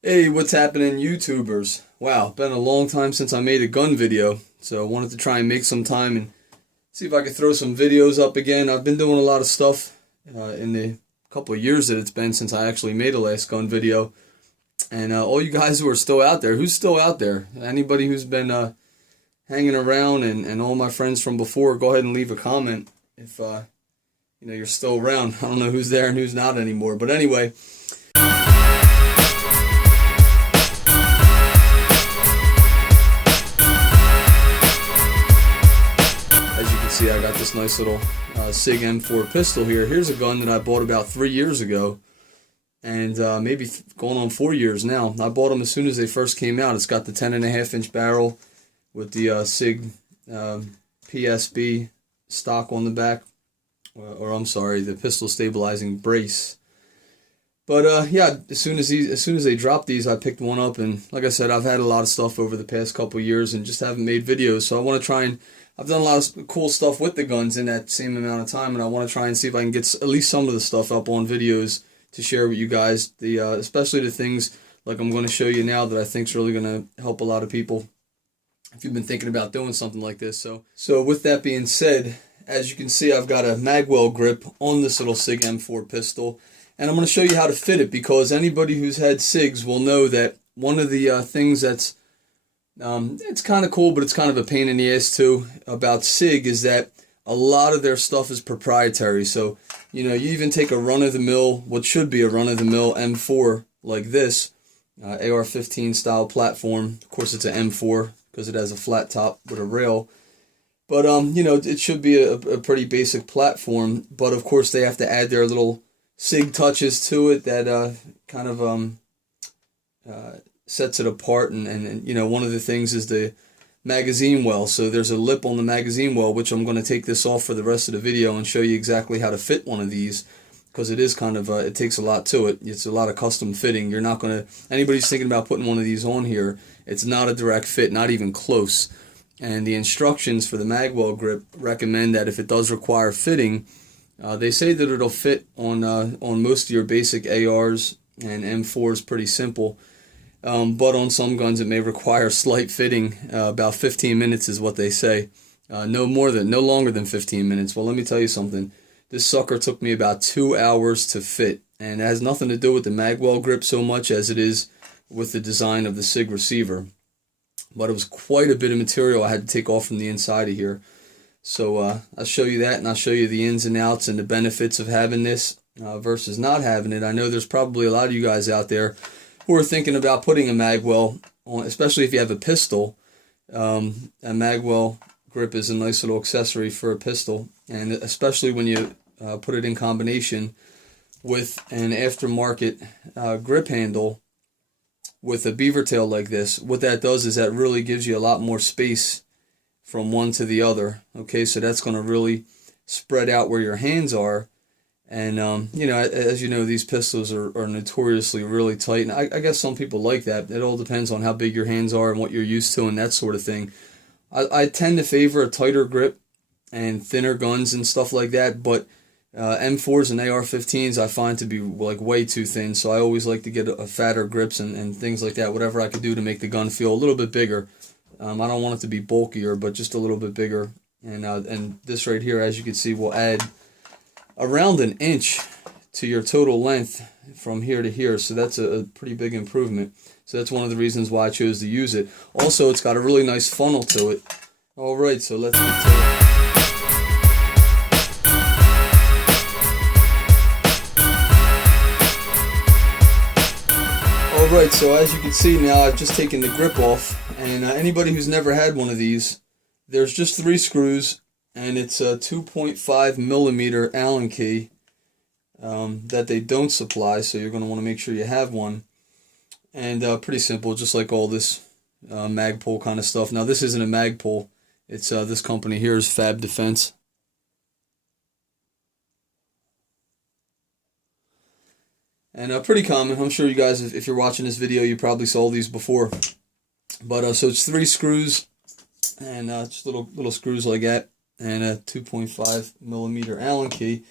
Hey, what's happening, YouTubers? Wow, been a long time since I made a gun video, so I wanted to try and make some time and see if I could throw some videos up again. I've been doing a lot of stuff in the couple of years that it's been since I actually made a last gun video. And all you guys who are still out there, who's still out there? Anybody who's been hanging around and all my friends from before, go ahead and leave a comment if you're still around. I don't know who's there and who's not anymore, but anyway. See, I got this nice little SIG M4 pistol here. Here's a gun that I bought about 3 years ago, and maybe going on 4 years now. I bought them as soon as they first came out. It's got the 10.5-inch barrel with the SIG PSB stock on the back, or I'm sorry, the pistol stabilizing brace. But yeah, as soon as they dropped these, I picked one up, and like I said, I've had a lot of stuff over the past couple years and just haven't made videos. So I want to try and I've done a lot of cool stuff with the guns in that same amount of time, and I want to try and see if I can get at least some of the stuff up on videos to share with you guys. Especially the things like I'm going to show you now that I think is really going to help a lot of people if you've been thinking about doing something like this. So with that being said, as you can see, I've got a Magwell grip on this little SIG M4 pistol. And I'm going to show you how to fit it, because anybody who's had SIGs will know that one of the things that's it's kind of cool, but it's kind of a pain in the ass too, about SIG is that a lot of their stuff is proprietary. So, you even take a run-of-the-mill, what should be a run-of-the-mill M4 like this, AR-15 style platform. Of course, it's an M4 because it has a flat top with a rail. But, it should be a pretty basic platform. But, of course, they have to add their little SIG touches to it that kind of sets it apart, and one of the things is the magazine well. So there's a lip on the magazine well, which I'm going to take this off for the rest of the video and show you exactly how to fit one of these, because it is kind of it takes a lot to it. It's a lot of custom fitting. You're not going to, anybody's thinking about putting one of these on here, it's not a direct fit, not even close. And the instructions for the Magwell grip recommend that if it does require fitting, they say that it'll fit on most of your basic ARs and M4s, pretty simple. But on some guns it may require slight fitting. About 15 minutes is what they say. No longer than 15 minutes. Well, let me tell you something. This sucker took me about 2 hours to fit, and it has nothing to do with the Magwell grip so much as it is with the design of the SIG receiver. But it was quite a bit of material I had to take off from the inside of here. So I'll show you that, and I'll show you the ins and outs and the benefits of having this versus not having it. I know there's probably a lot of you guys out there who are thinking about putting a Magwell on, especially if you have a pistol. A Magwell grip is a nice little accessory for a pistol, and especially when you put it in combination with an aftermarket grip handle with a beaver tail like this. What that does is that really gives you a lot more space from one to the other. Okay, so that's going to really spread out where your hands are. And, as you know, these pistols are notoriously really tight. And I guess some people like that. It all depends on how big your hands are and what you're used to and that sort of thing. I tend to favor a tighter grip and thinner guns and stuff like that. But M4s and AR-15s I find to be like way too thin. So I always like to get a fatter grips and things like that. Whatever I could do to make the gun feel a little bit bigger. I don't want it to be bulkier, but just a little bit bigger. And this right here, as you can see, will add around an inch to your total length from here to here. So that's a pretty big improvement. So that's one of the reasons why I chose to use it. Also, it's got a really nice funnel to it. Alright, so let's get to it. Alright, so as you can see now, I've just taken the grip off. And anybody who's never had one of these, there's just 3 screws, and it's a 2.5 millimeter Allen key that they don't supply, so you're going to want to make sure you have one. And pretty simple, just like all this Magpul kind of stuff. Now this isn't a Magpul, it's this company here is Fab Defense. And pretty common. I'm sure you guys, if you're watching this video, you probably saw these before. But so it's 3 screws, and just little screws like that, and a 2.5 millimeter Allen key.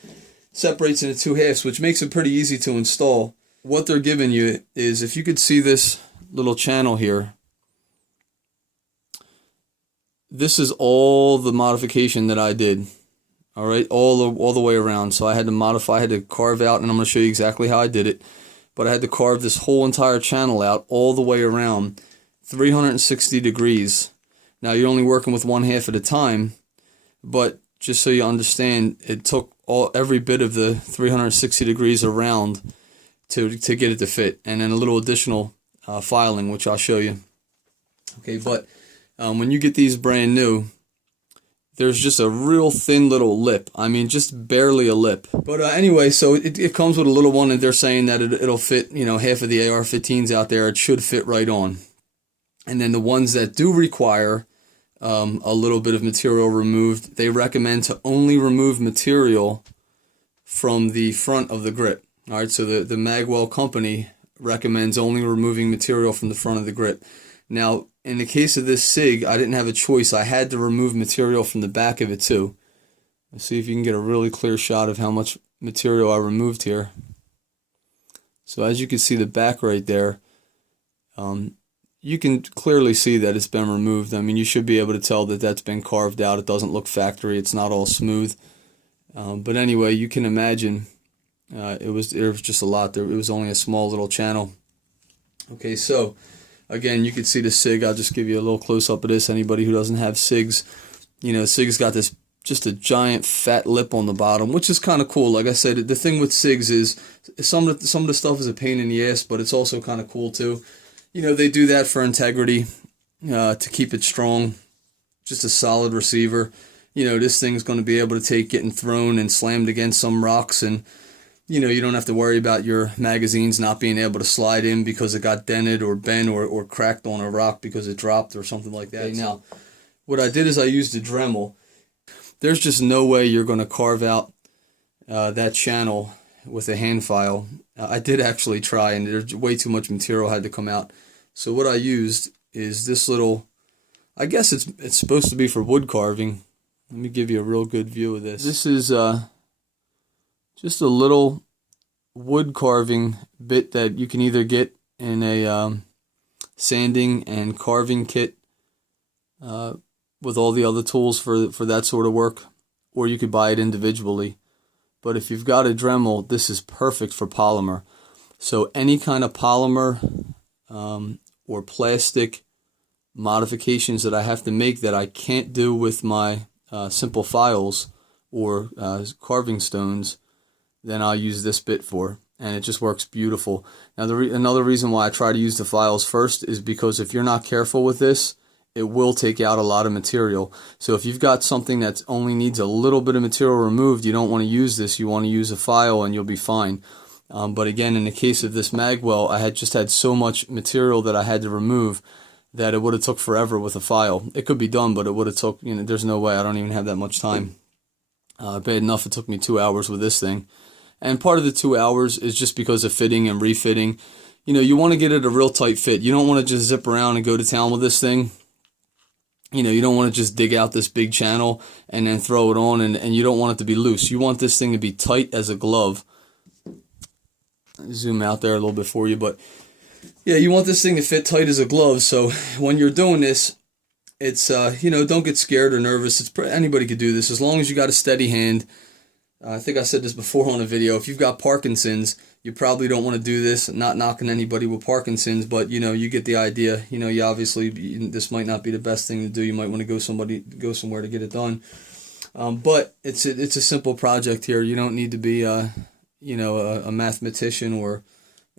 Separates into 2 halves, which makes it pretty easy to install. what they're giving you is, if you could see this little channel here, this is all the modification that I did. All right, all the way around. So I had to modify, I had to carve out, and I'm going to show you exactly how I did it. But I had to carve this whole entire channel out all the way around, 360 degrees. Now you're only working with one half at a time, but just so you understand, it took every bit of the 360 degrees around to get it to fit, and then a little additional filing, which I'll show you. Okay, but when you get these brand new, there's just a real thin little lip. I mean, just barely a lip. But anyway, so it comes with a little one, and they're saying that it'll fit, you know, half of the AR-15s out there. It should fit right on. And then the ones that do require a little bit of material removed, they recommend to only remove material from the front of the grip. All right, so the Magwell company recommends only removing material from the front of the grip. Now, in the case of this SIG, I didn't have a choice. I had to remove material from the back of it too. Let's see if you can get a really clear shot of how much material I removed here. So as you can see the back right there, you can clearly see that it's been removed. I mean, you should be able to tell that that's been carved out. It doesn't look factory. It's not all smooth. But anyway, you can imagine there was just a lot there. It was only a small little channel. Okay, so again, you can see the SIG. I'll just give you a little close-up of this. Anybody who doesn't have SIGs, you know, SIG's got this just a giant fat lip on the bottom, which is kind of cool. Like I said, the thing with SIGs is some of the stuff is a pain in the ass, but it's also kind of cool too. You know, they do that for integrity, to keep it strong, just a solid receiver. You know, this thing's going to be able to take getting thrown and slammed against some rocks, and you know, you don't have to worry about your magazines not being able to slide in because it got dented or bent or cracked on a rock because it dropped or something like that. Okay, now, what I did is I used a Dremel. There's just no way you're going to carve out that channel with a hand file. I did actually try, and there's way too much material had to come out. So what I used is this little, I guess it's supposed to be for wood carving. Let me give you a real good view of this. This is just a little wood carving bit that you can either get in a sanding and carving kit with all the other tools for that sort of work, or you could buy it individually. But if you've got a Dremel, this is perfect for polymer. So any kind of polymer or plastic modifications that I have to make that I can't do with my simple files or carving stones, then I'll use this bit for, and it just works beautiful. Now, another reason why I try to use the files first is because if you're not careful with this, it will take out a lot of material. So if you've got something that only needs a little bit of material removed, you don't want to use this. You want to use a file, and you'll be fine. But again, in the case of this Magwell, I had so much material that I had to remove that it would have took forever with a file. It could be done, but it would have took, you know, there's no way. I don't even have that much time. Bad enough it took me 2 hours with this thing. And part of the 2 hours is just because of fitting and refitting. You know, you want to get it a real tight fit. You don't want to just zip around and go to town with this thing. You know, you don't want to just dig out this big channel and then throw it on, and you don't want it to be loose. You want this thing to be tight as a glove. Zoom out there a little bit for you, but yeah, you want this thing to fit tight as a glove. So when you're doing this, it's you know, don't get scared or nervous. Anybody could do this as long as you got a steady hand. I think I said this before on a video. If you've got Parkinson's, you probably don't want to do this. Not knocking anybody with Parkinson's, but you know, you get the idea. You know, you obviously, this might not be the best thing to do. You might want to go somewhere to get it done. But it's a simple project here. You don't need to be you know, a mathematician or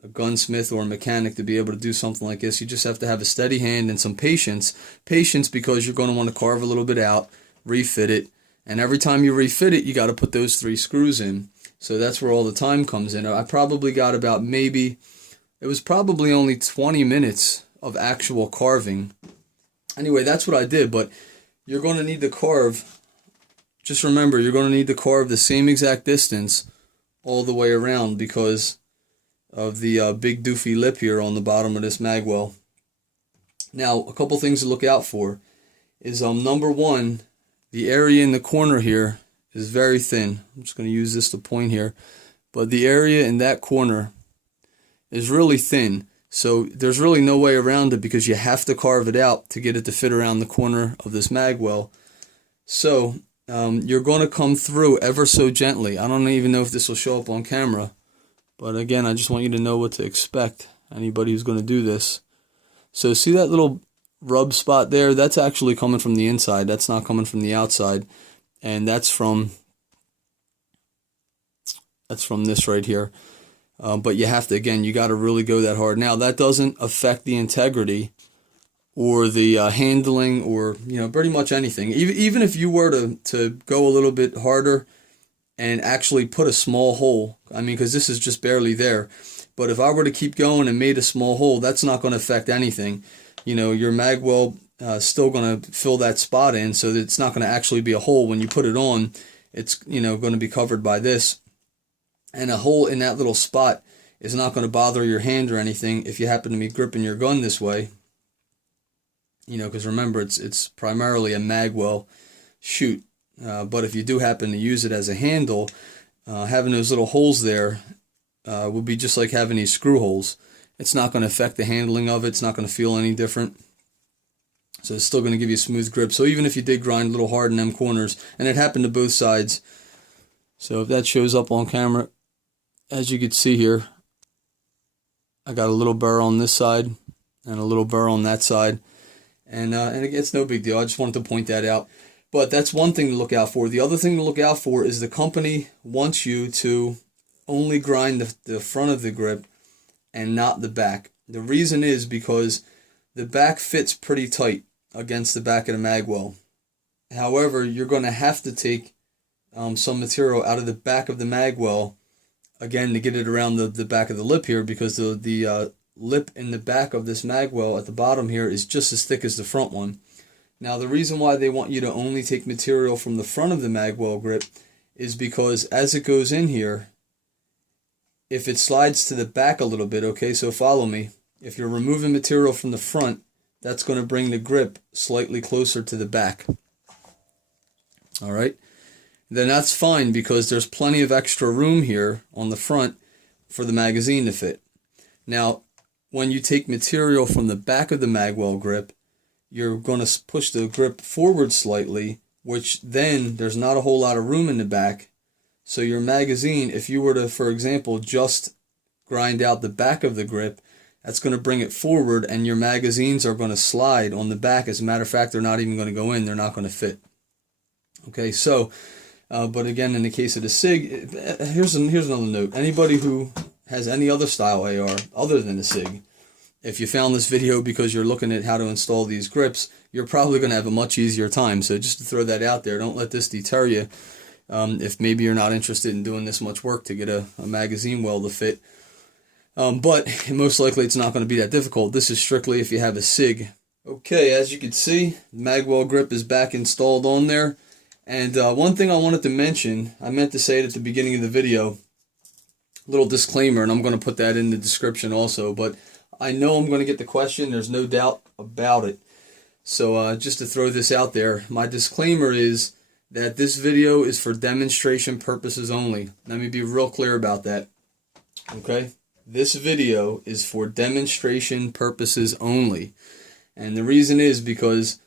a gunsmith or a mechanic to be able to do something like this. You just have to have a steady hand and some patience. Patience, because you're going to want to carve a little bit out, refit it, and every time you refit it, you got to put those 3 screws in. So that's where all the time comes in. I probably got about it was probably only 20 minutes of actual carving. Anyway, that's what I did, but you're going to need to carve, just remember, you're going to need to carve the same exact distance all the way around because of the big doofy lip here on the bottom of this Magwell. Now, a couple things to look out for is number one, the area in the corner here is very thin. I'm just going to use this to point here, but the area in that corner is really thin. So there's really no way around it because you have to carve it out to get it to fit around the corner of this Magwell. So you're going to come through ever so gently. I don't even know if this will show up on camera, but again, I just want you to know what to expect, anybody who's going to do this. So see that little rub spot there? That's actually coming from the inside. That's not coming from the outside. And that's from this right here. But you have to, again, you got to really go that hard. Now, that doesn't affect the integrity or the handling or, pretty much anything. Even if you were to go a little bit harder and actually put a small hole, I mean, because this is just barely there. But if I were to keep going and made a small hole, that's not going to affect anything. Your Magwell still going to fill that spot in, so that it's not going to actually be a hole. When you put it on, it's, going to be covered by this. And a hole in that little spot is not going to bother your hand or anything if you happen to be gripping your gun this way. Because remember, it's primarily a Magwell shoot. But if you do happen to use it as a handle, having those little holes there would be just like having these screw holes. It's not going to affect the handling of it. It's not going to feel any different. So it's still going to give you a smooth grip. So even if you did grind a little hard in them corners, and it happened to both sides. So if that shows up on camera, as you can see here, I got a little burr on this side and a little burr on that side. And it's no big deal. I just wanted to point that out. But that's one thing to look out for. The other thing to look out for is the company wants you to only grind the front of the grip and not the back. The reason is because the back fits pretty tight against the back of the Magwell. However, you're going to have to take some material out of the back of the Magwell, again, to get it around the back of the lip here, because the lip in the back of this Magwell at the bottom here is just as thick as the front one. Now, the reason why they want you to only take material from the front of the Magwell grip is because as it goes in here, if it slides to the back a little bit, okay, so follow me. If you're removing material from the front, that's going to bring the grip slightly closer to the back. All right, then that's fine because there's plenty of extra room here on the front for the magazine to fit. Now, when you take material from the back of the Magwell grip, you're going to push the grip forward slightly, which then there's not a whole lot of room in the back. So your magazine, if you were to, for example, just grind out the back of the grip, that's going to bring it forward, and your magazines are going to slide on the back. As a matter of fact, they're not even going to go in. They're not going to fit. Okay, so, but again, in the case of the SIG, here's another note. Anybody who has any other style AR other than the SIG, if you found this video because you're looking at how to install these grips, you're probably going to have a much easier time. So just to throw that out there, don't let this deter you. If maybe you're not interested in doing this much work to get a magazine well to fit. But most likely it's not going to be that difficult. This is strictly if you have a SIG. Okay, as you can see, the Magwell grip is back installed on there. And one thing I wanted to mention, I meant to say it at the beginning of the video, little disclaimer, and I'm going to put that in the description also, but I know I'm going to get the question, there's no doubt about it. So just to throw this out there, my disclaimer is that this video is for demonstration purposes only. Let me be real clear about that. Okay? This video is for demonstration purposes only. And the reason is because,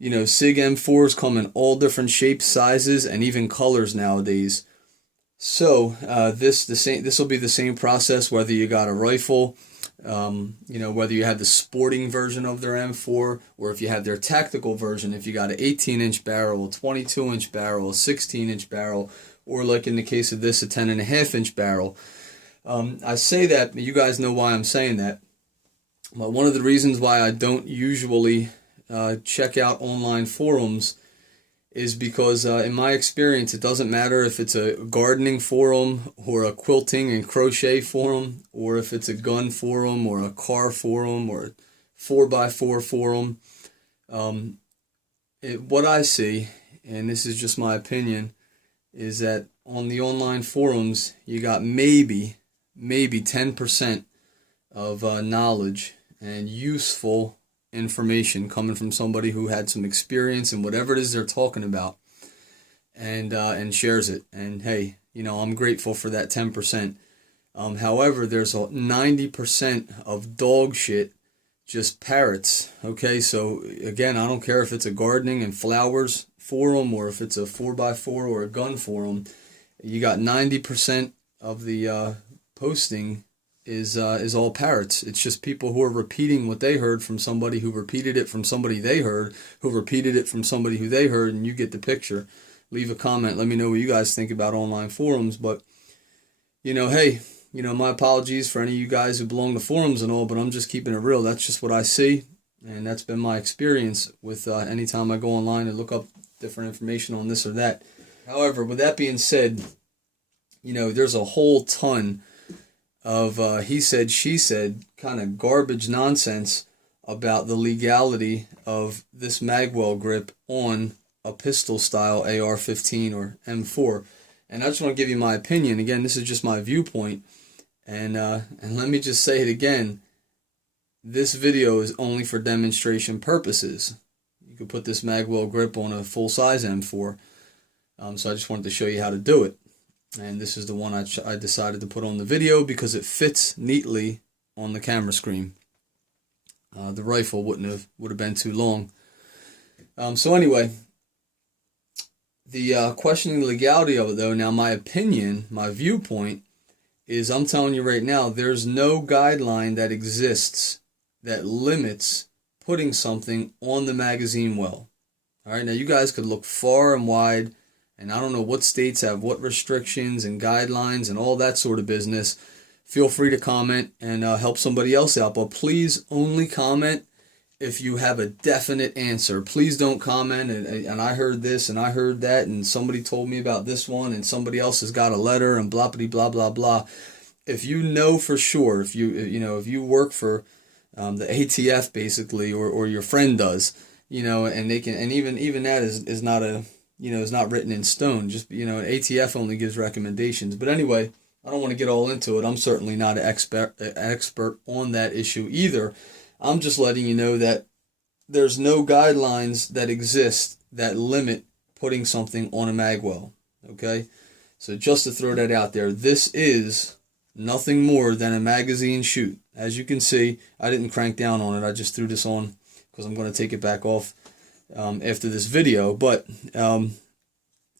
SIG M4s come in all different shapes, sizes, and even colors nowadays. So this will be the same process whether you got a rifle, whether you have the sporting version of their M4, or if you have their tactical version, if you got an 18-inch barrel, a 22-inch barrel, a 16-inch barrel, or like in the case of this, a 10.5-inch barrel. I say that, you guys know why I'm saying that. But one of the reasons why I don't usually check out online forums is because in my experience, it doesn't matter if it's a gardening forum or a quilting and crochet forum, or if it's a gun forum or a car forum or a 4x4 forum. What I see, and this is just my opinion, is that on the online forums, you got maybe 10% of knowledge and useful information coming from somebody who had some experience in whatever it is they're talking about, and shares it. And hey, I'm grateful for that 10%. However, there's a 90% of dog shit, just parrots. Okay, so again, I don't care if it's a gardening and flowers forum or if it's a 4x4 or a gun forum. You got 90% of the posting is all parrots. It's just people who are repeating what they heard from somebody who repeated it from somebody they heard, who repeated it from somebody who they heard, and you get the picture. Leave a comment. Let me know what you guys think about online forums. But, hey, my apologies for any of you guys who belong to forums and all, but I'm just keeping it real. That's just what I see, and that's been my experience with anytime I go online and look up different information on this or that. However, with that being said, there's a whole ton of he said, she said kind of garbage nonsense about the legality of this Magwell grip on a pistol style AR-15 or M4. And I just want to give you my opinion. Again, this is just my viewpoint. And let me just say it again. This video is only for demonstration purposes. You could put this Magwell grip on a full-size M4. So I just wanted to show you how to do it. And this is the one I decided to put on the video because it fits neatly on the camera screen. The rifle would have been too long. So anyway, the questioning the legality of it though, now my opinion, my viewpoint, is I'm telling you right now, there's no guideline that exists that limits putting something on the magazine well. Alright, now you guys could look far and wide, and I don't know what states have what restrictions and guidelines and all that sort of business. Feel free to comment and help somebody else out. But please only comment if you have a definite answer. Please don't comment and I heard this and I heard that and somebody told me about this one and somebody else has got a letter and blah blah blah blah. If you know for sure, if you work for the ATF basically, or your friend does, and they can, and even that is not a, is not written in stone. Just, ATF only gives recommendations. But anyway, I don't want to get all into it. I'm certainly not an expert on that issue either. I'm just letting you know that there's no guidelines that exist that limit putting something on a Magwell. Okay? So just to throw that out there, this is nothing more than a magazine shoot. As you can see, I didn't crank down on it. I just threw this on because I'm going to take it back off after this video. But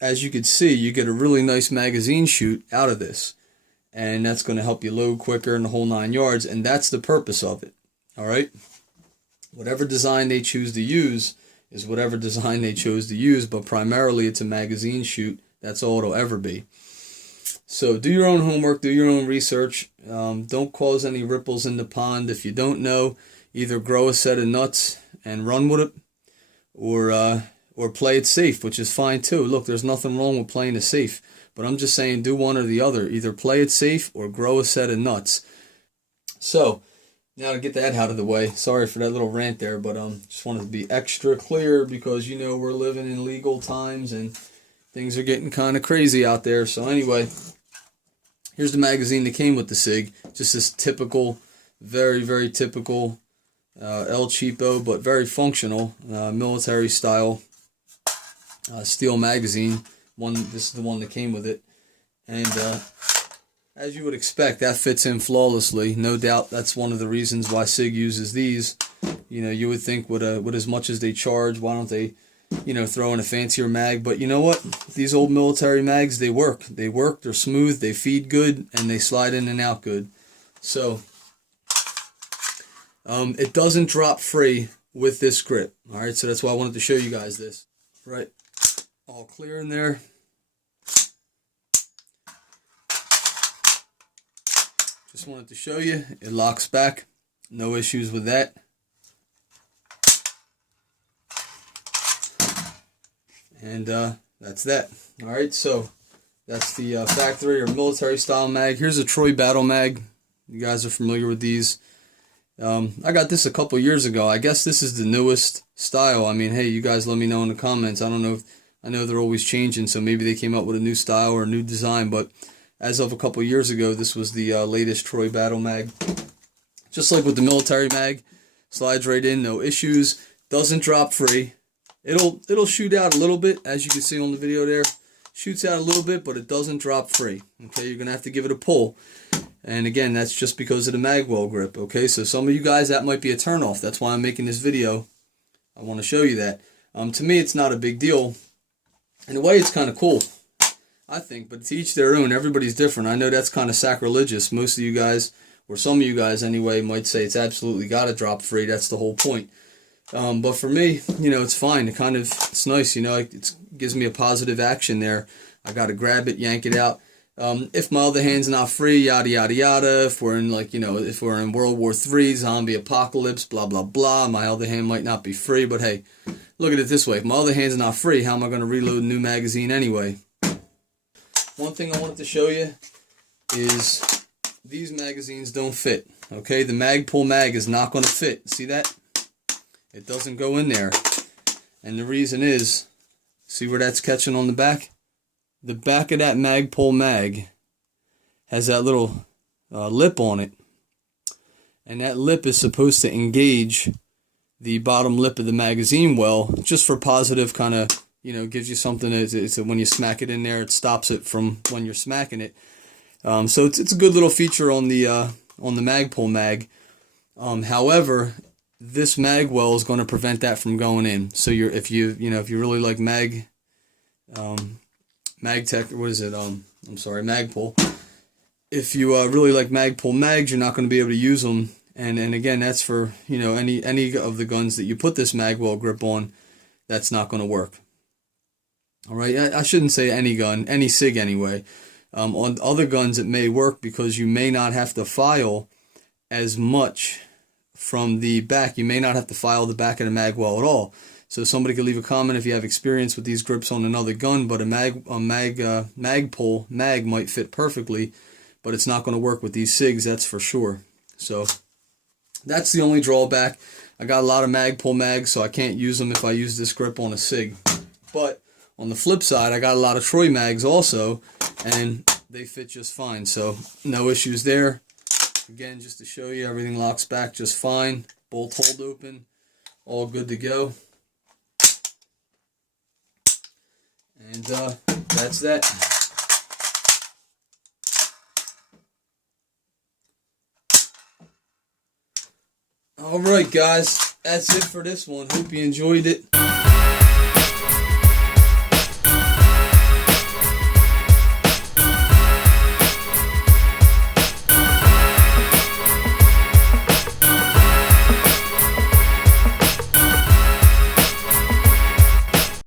as you can see, you get a really nice magazine shoot out of this. And that's going to help you load quicker and the whole 9 yards. And that's the purpose of it. Alright? Whatever design they choose to use is whatever design they chose to use. But primarily it's a magazine shoot. That's all it'll ever be. So do your own homework. Do your own research. Don't cause any ripples in the pond. If you don't know, either grow a set of nuts and run with it. Or play it safe, which is fine too. Look, there's nothing wrong with playing it safe. But I'm just saying do one or the other. Either play it safe or grow a set of nuts. So, now to get that out of the way. Sorry for that little rant there, but just wanted to be extra clear because, we're living in legal times and things are getting kind of crazy out there. So anyway, here's the magazine that came with the SIG. Just this typical, very, very typical El Cheapo, but very functional military style steel magazine. This is the one that came with it, and as you would expect, that fits in flawlessly. No doubt that's one of the reasons why SIG uses these. You would think with as much as they charge, why don't they throw in a fancier mag? But you know what, these old military mags, they work, they're smooth, they feed good, and they slide in and out good. So it doesn't drop free with this grip. Alright, so that's why I wanted to show you guys this. Right, all clear in there. Just wanted to show you, it locks back, no issues with that. And that's that. Alright, so that's the factory or military style mag. Here's a Troy Battle Mag. You guys are familiar with these. I got this a couple years ago. I guess this is the newest style. I mean, hey, you guys let me know in the comments. I don't know I know they're always changing, so maybe they came up with a new style or a new design, but as of a couple years ago, this was the latest Troy Battle Mag. Just like with the military mag, slides right in, no issues, doesn't drop free. It'll shoot out a little bit, as you can see on the video there. Shoots out a little bit, but it doesn't drop free. Okay, you're gonna have to give it a pull. And again, that's just because of the Magwell grip, okay? So some of you guys, that might be a turnoff. That's why I'm making this video. I want to show you that. To me, it's not a big deal. In a way, it's kind of cool, I think, but to each their own. Everybody's different. I know that's kind of sacrilegious. Most of you guys, or some of you guys anyway, might say it's absolutely got to drop free. That's the whole point. But for me, you know, it's fine. It's nice, you know, it gives me a positive action there. I got to grab it, yank it out. If my other hand's not free, yada, yada, yada. If we're in, like, you know, if we're in World War III, zombie apocalypse, blah, blah, blah, my other hand might not be free. But hey, look at it this way. If my other hand's not free, how am I going to reload a new magazine anyway? One thing I wanted to show you is these magazines don't fit. Okay, the Magpul mag is not going to fit. See that? It doesn't go in there. And the reason is, see where that's catching on the back? The back of that Magpul mag has that little lip on it. And that lip is supposed to engage the bottom lip of the magazine well, just for positive kind of, you know, gives you something that when you smack it in there, it stops it from when you're smacking it. So it's a good little feature on the Magpul mag. However, this Magwell is going to prevent that from going in. So if you really like Magtech, what is it? Magpul. If you really like Magpul mags, you're not going to be able to use them. And again, that's for, you know, any of the guns that you put this Magwell grip on, that's not going to work. All right, I shouldn't say any gun, any SIG anyway. On other guns, it may work because you may not have to file as much from the back. You may not have to file the back of the Magwell at all. So somebody could leave a comment if you have experience with these grips on another gun, but a Magpul mag might fit perfectly, but it's not going to work with these SIGs, that's for sure. So that's the only drawback. I got a lot of Magpul mags, so I can't use them if I use this grip on a SIG. But on the flip side, I got a lot of Troy mags also, and they fit just fine. So no issues there. Again, just to show you, everything locks back just fine. Bolt hold open. All good to go. And that's that. Alright guys, that's it for this one. Hope you enjoyed it.